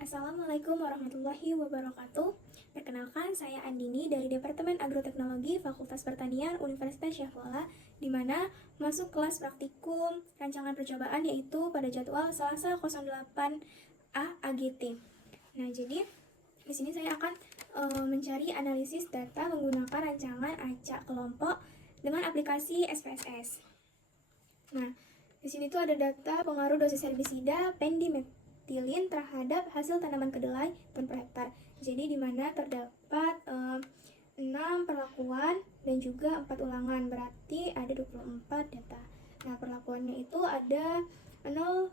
Assalamualaikum warahmatullahi wabarakatuh. Perkenalkan, saya Andini dari Departemen Agroteknologi Fakultas Pertanian Universitas Syahwala, di mana masuk kelas praktikum rancangan percobaan yaitu pada jadwal Selasa 08A AGT. Nah, jadi di sini saya akan mencari analisis data menggunakan rancangan acak kelompok dengan aplikasi SPSS. Nah, di sini tuh ada data pengaruh dosis herbisida pendimetilin terhadap hasil tanaman kedelai ton per hektar. Jadi di mana terdapat 6 perlakuan dan juga 4 ulangan, berarti ada 24 data. Nah, perlakuannya itu ada 0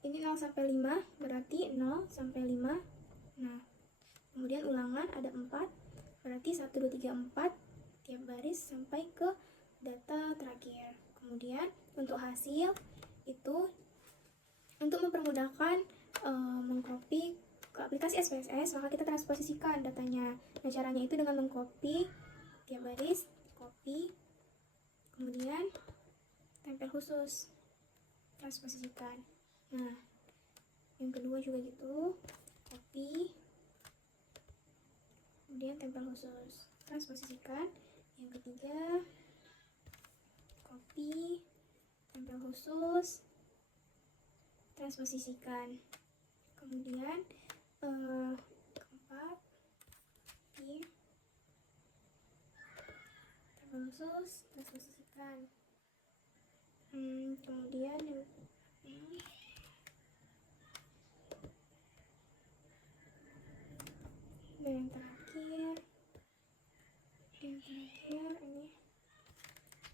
ini 0 sampai 5, berarti 0 sampai 5. Nah, kemudian ulangan ada 4, berarti 1 2 3 4 tiap baris sampai ke data terakhir. Kemudian untuk hasil itu untuk mempermudahkan mengcopy ke aplikasi SPSS, maka kita transposisikan datanya. Nah, caranya itu dengan mengcopy tiap baris, copy, kemudian tempel khusus, transposisikan. Nah, yang kedua juga gitu, copy, kemudian tempel khusus, transposisikan. Yang ketiga, copy, tempel khusus, transposisikan. Kemudian keempat, copy, tempel khusus, transposisikan. Kemudian yang terakhir ini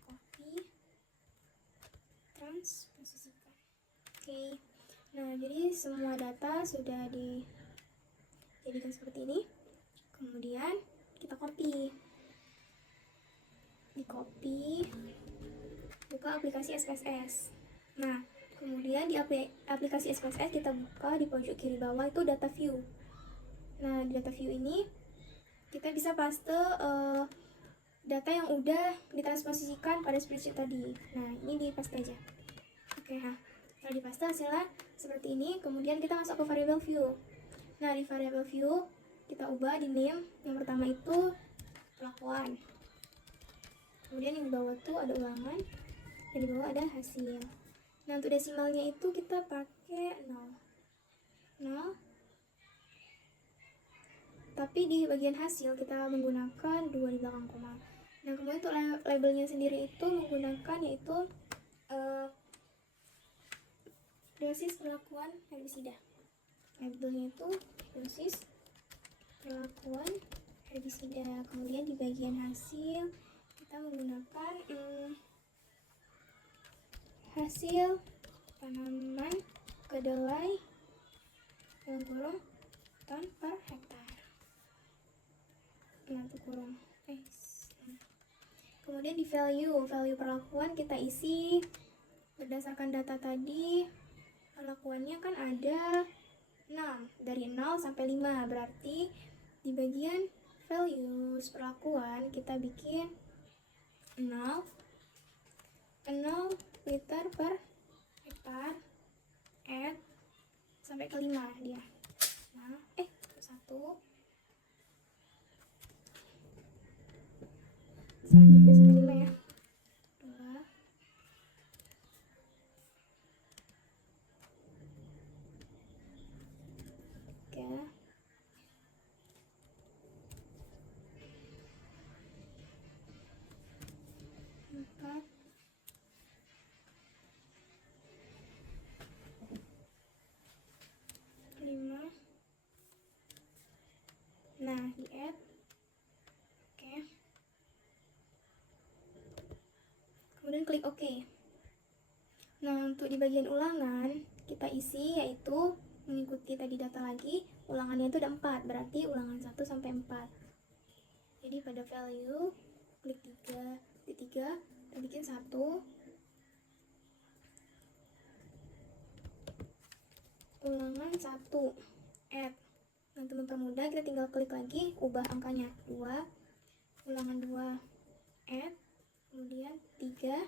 copy, transposisikan. Oke. Nah, jadi semua data sudah dijadikan seperti ini. Kemudian kita copy. Di copy, buka aplikasi SPSS. Nah, kemudian di aplikasi SPSS kita buka di pojok kiri bawah itu data view. Nah, di data view ini kita bisa paste data yang udah ditransposisikan pada spreadsheet tadi. Nah, ini di paste aja. Oke, setelah di paste hasilnya seperti ini. Kemudian kita masuk ke variable view. Nah, di variable view kita ubah di name. Yang pertama itu perlakuan. Kemudian yang di bawah tuh ada ulangan, dan di bawah ada hasil. Nah, untuk desimalnya itu kita pakai 0. Tapi di bagian hasil kita menggunakan 2 di belakang koma. Nah, kemudian untuk labelnya sendiri itu menggunakan yaitu dosis perlakuan herbisida. Labelnya itu dosis perlakuan herbisida. Kemudian di bagian hasil kita menggunakan hasil tanaman kedelai dalam kurung ton per hektar. Kemudian di value perlakuan kita isi berdasarkan data tadi. Perlakuannya kan ada 6, dari 0 sampai 5, berarti di bagian values perlakuan kita bikin 0 liter per hektar, add sampai ke 5 dia. Nah, 1 selanjutnya sampai 5 ya. 2 3 4 5. Nah, di add. Oke. Kemudian klik OK. Nah, untuk di bagian ulangan kita isi yaitu mengikuti tadi data lagi. Ulangannya itu ada 4, berarti ulangan 1 sampai 4. Jadi pada value klik 3, kita bikin 1, ulangan 1, add. Nah, untuk mempermudah kita tinggal klik lagi, ubah angkanya 2, ulangan 2, add, kemudian 3,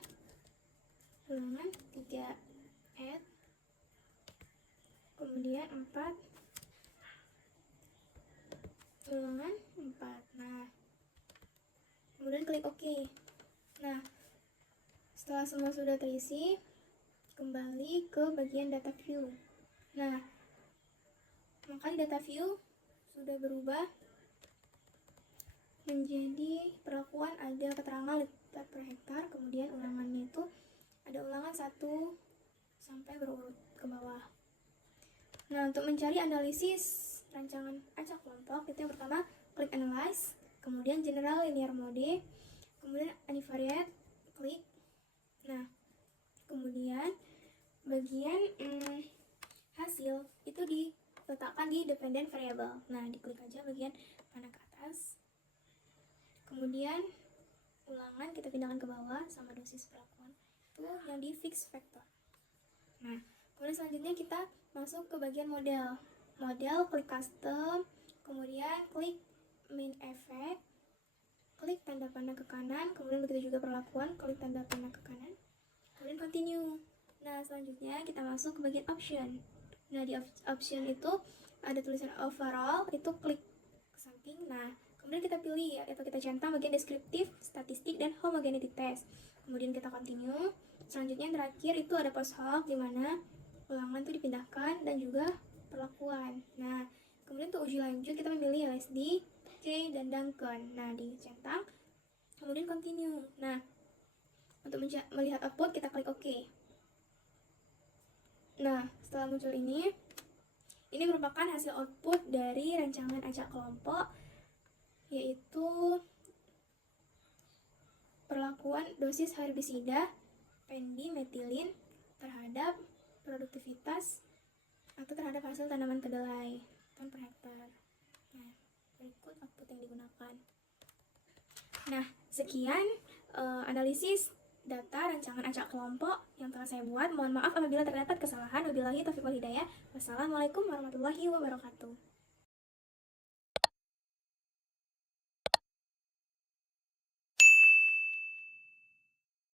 ulangan 3, add, kemudian 4 ulangan 4. Nah, kemudian klik OK. Nah, setelah semua sudah terisi, kembali ke bagian data view. Nah, maka di data view sudah berubah menjadi perlakuan ada keterangan liter per hektar, kemudian ulangannya itu ada ulangan 1 sampai berurut ke bawah. Nah, untuk mencari analisis rancangan acak kelompok, itu yang pertama klik analyze, kemudian general linear mode, kemudian univariate, klik. Nah, kemudian bagian hasil itu diletakkan di dependent variable. Nah, diklik aja bagian panah ke atas. Kemudian ulangan kita pindahkan ke bawah sama dosis perlakuan itu yang di fix factor. Nah, kemudian selanjutnya kita masuk ke bagian model. Model, klik custom, kemudian klik main effect, klik tanda panah ke kanan, kemudian begitu juga perlakuan, klik tanda panah ke kanan, kemudian continue. Nah, selanjutnya kita masuk ke bagian option. Nah, di option itu ada tulisan overall, itu klik ke samping. Nah, kemudian kita pilih atau kita centang bagian deskriptif, statistik, dan homogeneity test. Kemudian kita continue. Selanjutnya yang terakhir itu ada post hoc, di mana ulangan itu dipindahkan dan juga perlakuan. Nah, kemudian untuk uji lanjut kita memilih LSD, K, dan Duncan. Nah, dicentang, kemudian continue. Nah, untuk melihat output kita klik OK. Nah, setelah muncul ini merupakan hasil output dari rancangan acak kelompok, yaitu perlakuan dosis herbisida pendimetilin terhadap produktivitas atau terhadap hasil tanaman kedelai ton per hektar. Nah, berikut output yang digunakan. Nah, sekian analisis data rancangan acak kelompok yang telah saya buat. Mohon maaf apabila terdapat kesalahan. Wabillahi taufiq wal hidayah. Wassalamualaikum warahmatullahi wabarakatuh.